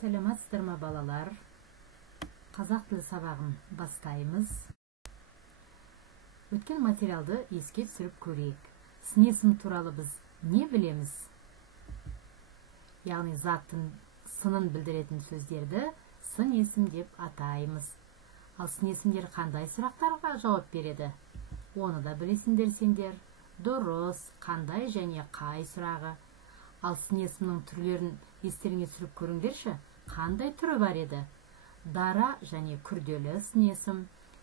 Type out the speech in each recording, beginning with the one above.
Саламатсыздар ма балалар? Қазақ тілі сабағын бастаймыз. Өткен материалды еске түсіріп көрейік. Сын есім туралы біз не білеміз? Яғни заттың сынын білдіретін сөздерді сын есім деп атаймыз. Ал сын есімдер қандай сұрақтарға жауап береді? Оны да білесіңдер сендер. Дұрыс, қандай және қай сұрағы. Ал сын есімнің түрлерін естеріңе түсіріп көріңдерші. Қандай түрі бар еді? Дара және күрделі сын есім,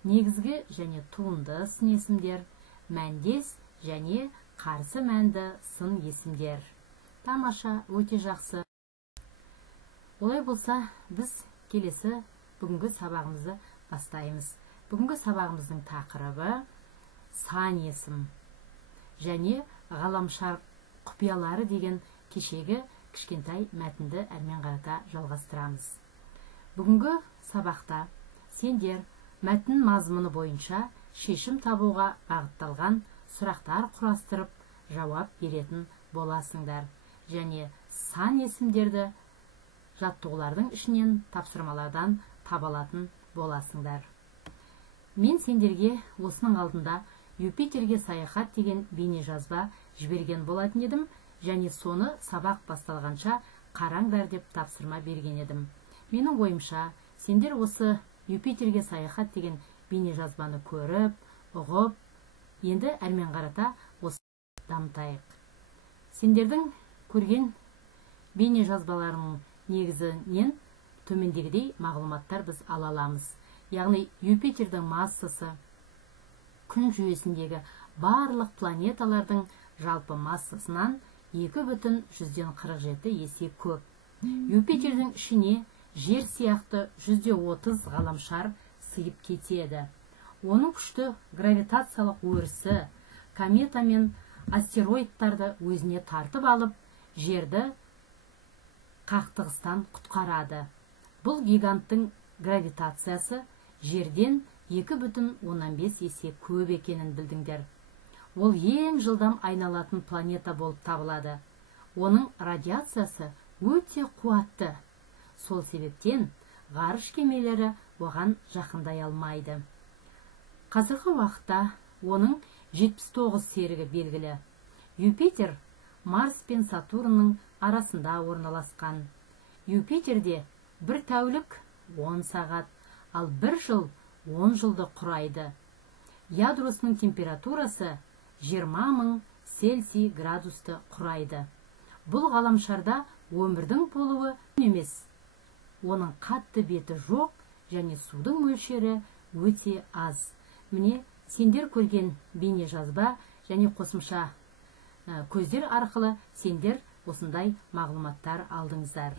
негізгі және туынды сын есімдер, мәндес және қарсы мәнді сын есімдер. Тамаша, өте жақсы. Олай болса, біз келесі бүгінгі сабағымызды бастаймыз. Бүгінгі сабағымыздың тақырыбы сан есім және ғаламшар құпиялары деген кешегі кішкентай мәтінді әрмен қарата жалғастырамыз. Бүгінгі сабақта сендер мәтін мазмұны бойынша шешім табуға бағытталған сұрақтар құрастырып жауап беретін боласыңдар. Және сан есімдерді жаттығулардың ішінен тапсырмалардан табалатын боласыңдар. Мен сендерге осының алдында Юпитерге саяхат деген бейне жазба жіберген болатын едім, және соны сабақ басталғанша қараңдар деп тапсырма берген едім. Менің ойымша, сендер осы Юпитерге саяхат деген бейне жазбаны көріп, ұғып, енді әрмен қарата осы дамытайық. Сендердің көрген бейне жазбаларының негізінен төмендегідей мағлұматтар біз ала аламыз. Яғни Юпитердің массасы күн жүйесіндегі барлық планеталардың жалпы массасынан 2,47 есе көп. Юпитердің ішіне жер сияқты 130 ғаламшар сыйып кетеді. Оның күшті гравитациялық өрісі комета мен астероидтарды өзіне тартып алып, жерді қақтығыстан құтқарады. Бұл гиганттың гравитациясы жерден 2,15 есе көп екенін білдіңдер. Ол ең жылдам айналатын планета болып табылады. Оның радиациясы өте қуатты. Сол себептен ғарыш кемелері оған жақындай алмайды. Қазіргі уақытта оның 79 серігі белгілі. Юпитер Марс пен Сатурнның арасында орналасқан. Юпитерде бір тәулік 10 сағат, ал бір жыл 10 жылды құрайды. Ядросының температурасы 20.000 Цельсий градусты құрайды. Бұл ғаламшарда өмірдің болуы емес. Оның қатты беті жоқ және судың мөлшері өте аз. Міне, сендер көрген бейне жазба және қосымша көздер арқылы сендер осындай мағлұматтар алдыңыздар.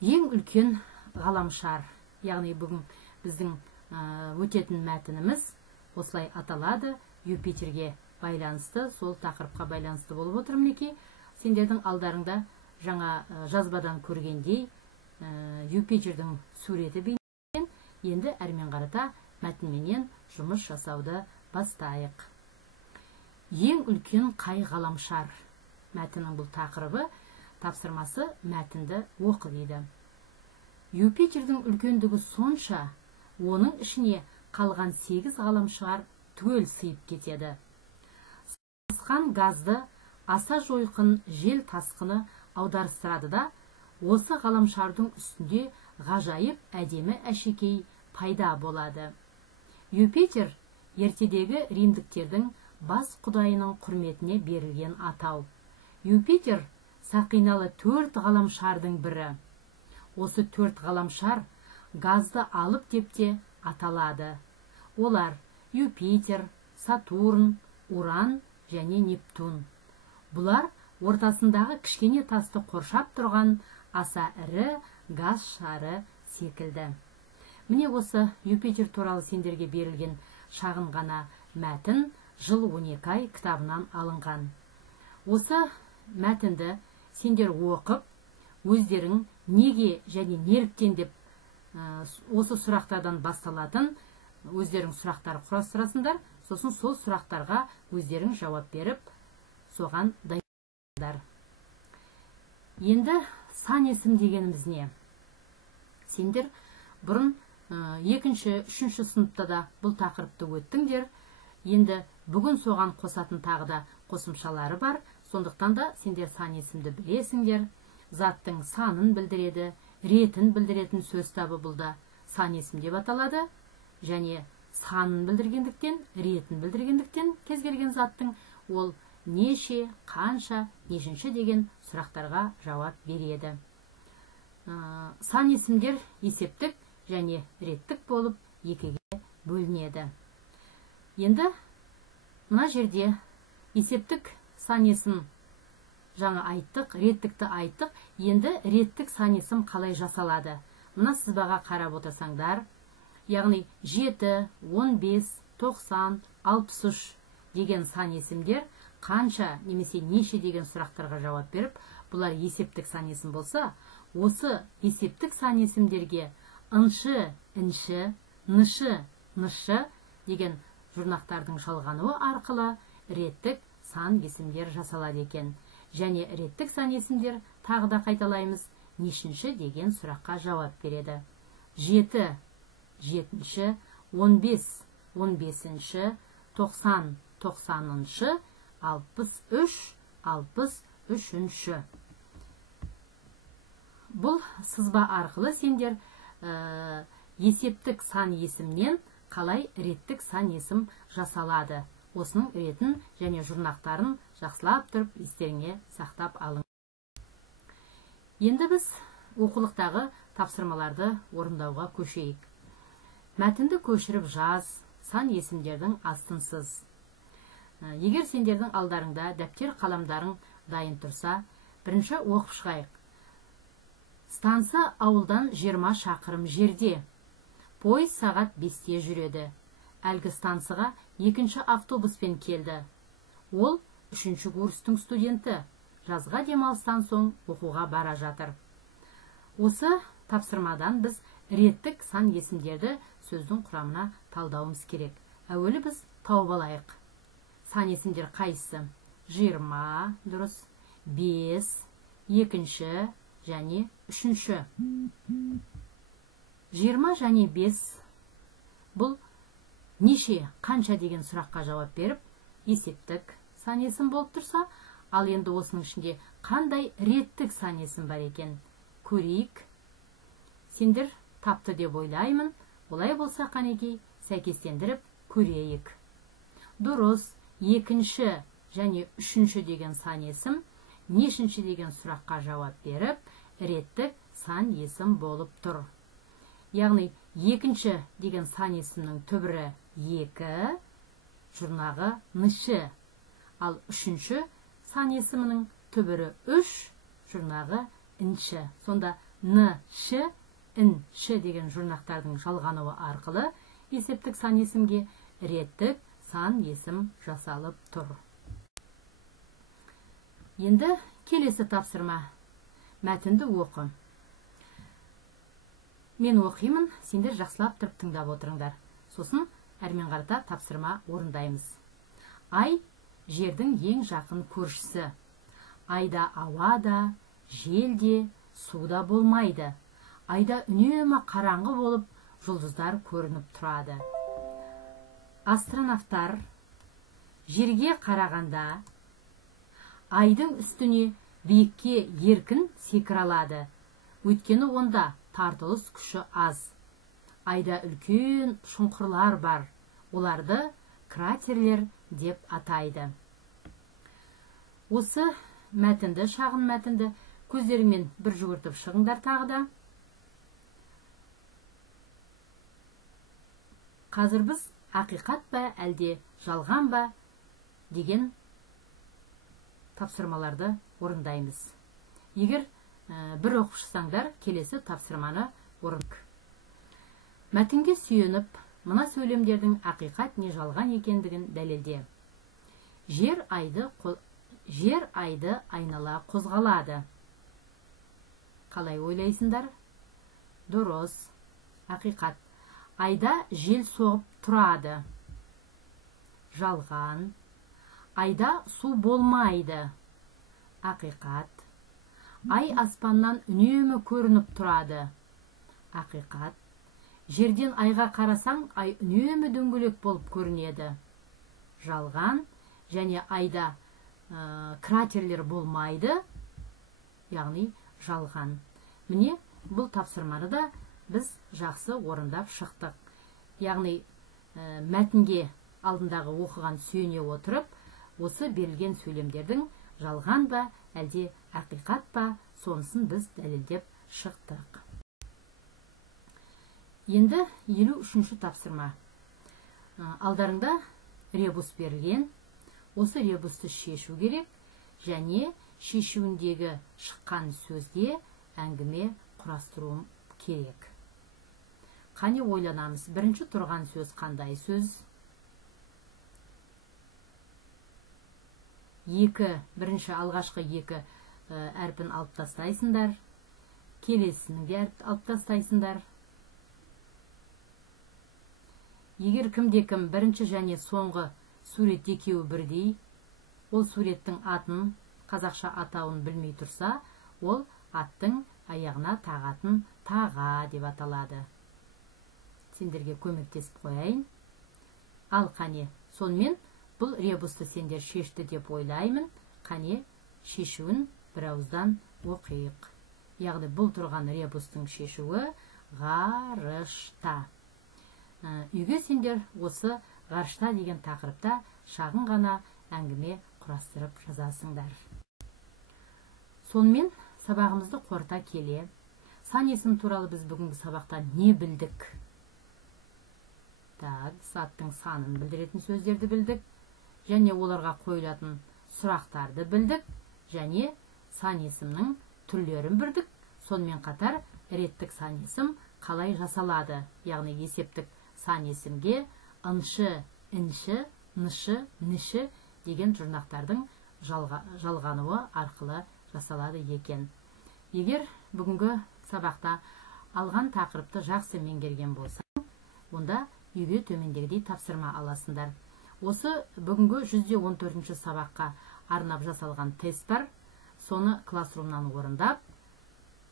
Ең үлкен ғаламшар, яғни бүгін біздің өтетін мәтініміз осылай аталады. Юпитерге байланысты, сол тақырыпқа байланысты болып отыр. Мінекей, сендердің алдарыңда жаңа жазбадан көргендей Юпитердің суреті бейнеленген. Енді әрмен қарата мәтінменен жұмыс жасауды бастайық. Ең үлкен қай ғаламшар? Мәтіннің бұл тақырыбы, тапсырмасы мәтінді оқы дейді. Юпитердің үлкендігі сонша, оның ішіне қалған 8 ғаламшар түгел сыйып кетеді. Сасқан газды аса жойқын жел тасқыны аударыстырады да, осы ғаламшардың үстінде ғажайып әдемі әшекей пайда болады. Юпитер ертедегі римдіктердің бас құдайының құрметіне берілген атау. Юпитер сақиналы 4 ғаламшардың бірі. Осы 4 ғаламшар газды алып деп те аталады. Олар Юпитер, Сатурн, Уран және Нептун. Бұлар ортасындағы кішкене тасты қоршап тұрған аса ірі газ шары секілді. Міне осы Юпитер туралы сендерге берілген шағын ғана мәтін жыл 12 ай кітабынан алынған. Осы мәтінді сендер оқып, өздерің неге және неліктен деп осы сұрақтардан басталатын өздерің сұрақтар құрастырасыңдар, сосын сол сұрақтарға өздерің жауап беріп, соған дайындар. Енді сан есім дегеніміз не? Сендер бұрын 2-ші, 3-ші сыныпта да бұл тақырыпты өттіңдер. Енді бүгін соған қосатын тағы да қосымшалары бар. Сондықтан да сендер сан есімді білесіңдер. Заттың санын білдіреді, ретін білдіретін сөз табы бұлда сан есім деп аталады. Және санын білдіргендіктен, ретін білдіргендіктен кез келген заттың ол неше, қанша, нешінші деген сұрақтарға жауап береді. Сан есімдер есептік және реттік болып екіге бөлінеді. Енді мына жерде есептік сан есім жаңа айттық, реттікті айттық. Енді реттік сан есім қалай жасалады? Мына сызбаға қарап отырсаңдар, яғни 7, 15, 90, 63 деген сан есімдер қанша немесе неше деген сұрақтарға жауап беріп, бұлар есептік сан есім болса, осы есептік сан есімдерге ыншы, інші, нышы, нышы деген жұрнақтардың жалғануы арқылы реттік сан есімдер жасалады екен. Және реттік сан есімдер тағы да қайталаймыз, нешінші деген сұраққа жауап береді. 7, 7-ші, 15, 15-ші, 90, 90-шы, 63, 63-ші. Бұл сызба арқылы сендер есептік сан есімнен қалай реттік сан есім жасалады. Осының ретін және жұрнақтарын жақсылап тұрып естеріңе сақтап алың. Енді біз оқулықтағы тапсырмаларды орындауға көшейік. Мәтінді көшіріп жаз, сан есімдердің астынсыз. Егер сендердің алдарыңда дәптер қаламдарың дайын тұрса, бірінші оқып шығайық. Станса ауылдан 20 шақырым жерде. Пойыз сағат 5-те жүреді. Әлгі стансыға 2-ші автобуспен келді. Ол 3-ші курстың студенті. Жазға демалыстан соң оқуға бара жатыр. Осы тапсырмадан біз реттік сан есімдерді сөздің құрамына талдауымыз керек. Әуелі біз тауып алайық. Сан есімдер қайсы? 20, дұрыс, 5, 2-ші және 3-ші. 20 және 5 бұл неше, қанша деген сұраққа жауап беріп, есептік сан есім болып тұрса, ал енді осының ішінде қандай реттік сан есім бар екен? Көрейік. Сендер тапты деп ойлаймын. Олай болса қанекей сәйкестендіріп көрейік. Дұрыс, 2-ші және 3-ші деген сан есім нешінші деген сұраққа жауап беріп, реттік сан есім болып тұр. Яғни 2-ші деген сан есімнің түбірі 2, жұрнағы нышы. Ал 3-ші сан есімінің түбірі 3, жұрнағы інші. Сонда ны-шы, ін-шы деген жұрнақтардың жалғануы арқылы есептік сан есімге реттік сан есім жасалып тұр. Енді келесі тапсырма. Мәтінді оқы. Мен оқимын, сендер жақсылап тұрып тыңдап отырыңдар. Сосын әрмен қарата тапсырма орындаймыз. Ай жердің ең жақын көршісі. Айда ауа да, жел де, су да болмайды. Айда үнемі қараңғы болып, жұлдыздар көрініп тұрады. Астронавтар жерге қарағанда айдың үстіне биікке еркін секіре алады. Өйткені онда тартылыс күші аз. Айда үлкен шұңқырлар бар. Оларды кратерлер деп атайды. Осы мәтінді, шағын мәтінді көздерімен бір жүгіртіп шығыңдар тағы да. Қазір біз ақиқат па әлде жалған ба деген тапсырмаларды орындаймыз. Егер бір оқып шықсаңдар, келесі тапсырманы орындайық. Мәтінге сүйеніп, мына сөйлемдердің ақиқат не жалған екендігін дәлелде. Жер айды айнала қозғалады. Қалай ойлайсыңдар? Дұрыс, ақиқат. Айда жел соғып тұрады. Жалған. Айда су болмайды. Ақиқат. ай аспаннан үнемі көрініп тұрады. Ақиқат. Жерден айға қарасаң, ай үнемі дөңгелек болып көрінеді. Жалған. Және айда кратерлер болмайды, яғни жалған. Міне, бұл тапсырманы да біз жақсы орындап шықтық. Яғни мәтінге алдындағы оқыған сүйене отырып, осы берілген сөйлемдердің жалған ба, әлде ақиқат па, сонысын біз дәлелдеп шықтық. Енді 53-ші тапсырма. Алдарыңда ребус берілген. Осы ребусты шешу керек, және шешуіндегі шыққан сөзге әңгіме құрастыру керек. Қане ойланамыз. Бірінші тұрған сөз қандай сөз? Бірінші алғашқы екі әрпін алып тастайсыңдар. Келесінің де алып тастайсыңдар. Егер кімде-кім бірінші және соңғы сурет екеуі бірдей, ол суреттің атын, қазақша атауын білмей тұрса, ол аттың аяғына тағатын таға деп аталады. Сендерге көмектесіп қояйын. Ал қане, сонымен бұл ребусты сендер шешті деп ойлаймын. Қане, шешуін бір ауыздан оқиық. Яғни бұл тұрған ребустың шешуі ғарышта. Үйге сендер осы ғарышта деген тақырыпта шағын ғана әңгіме құрастырып жазасыңдар. Сонымен сабағымызды қорыта келе, сан есім туралы біз бүгінгі сабақта не білдік? Аттың санын білдіретін сөздерді білдік, және оларға қойылатын сұрақтарды білдік, және сан есімнің түрлерін білдік. Сонымен қатар реттік сан есім қалай жасалады, яғни есептік сан есімге ыншы, інші, нышы, ніші деген жұрнақтардың жалғануы арқылы жасалады екен. Егер бүгінгі сабақта алған тақырыпты жақсы меңгерген болсаң, онда үйге төмендегідей тапсырма аласыңдар. Осы бүгінгі 114-ші сабаққа арнап жасалған тест бар. Соны классрумнан орындап,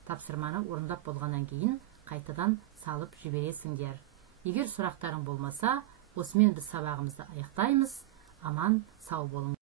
тапсырманы орындап болғаннан кейін қайтадан салып жібересіңдер. Егер сұрақтарың болмаса, осымен біз сабағымызды аяқтаймыз. Аман, сау болыңыз.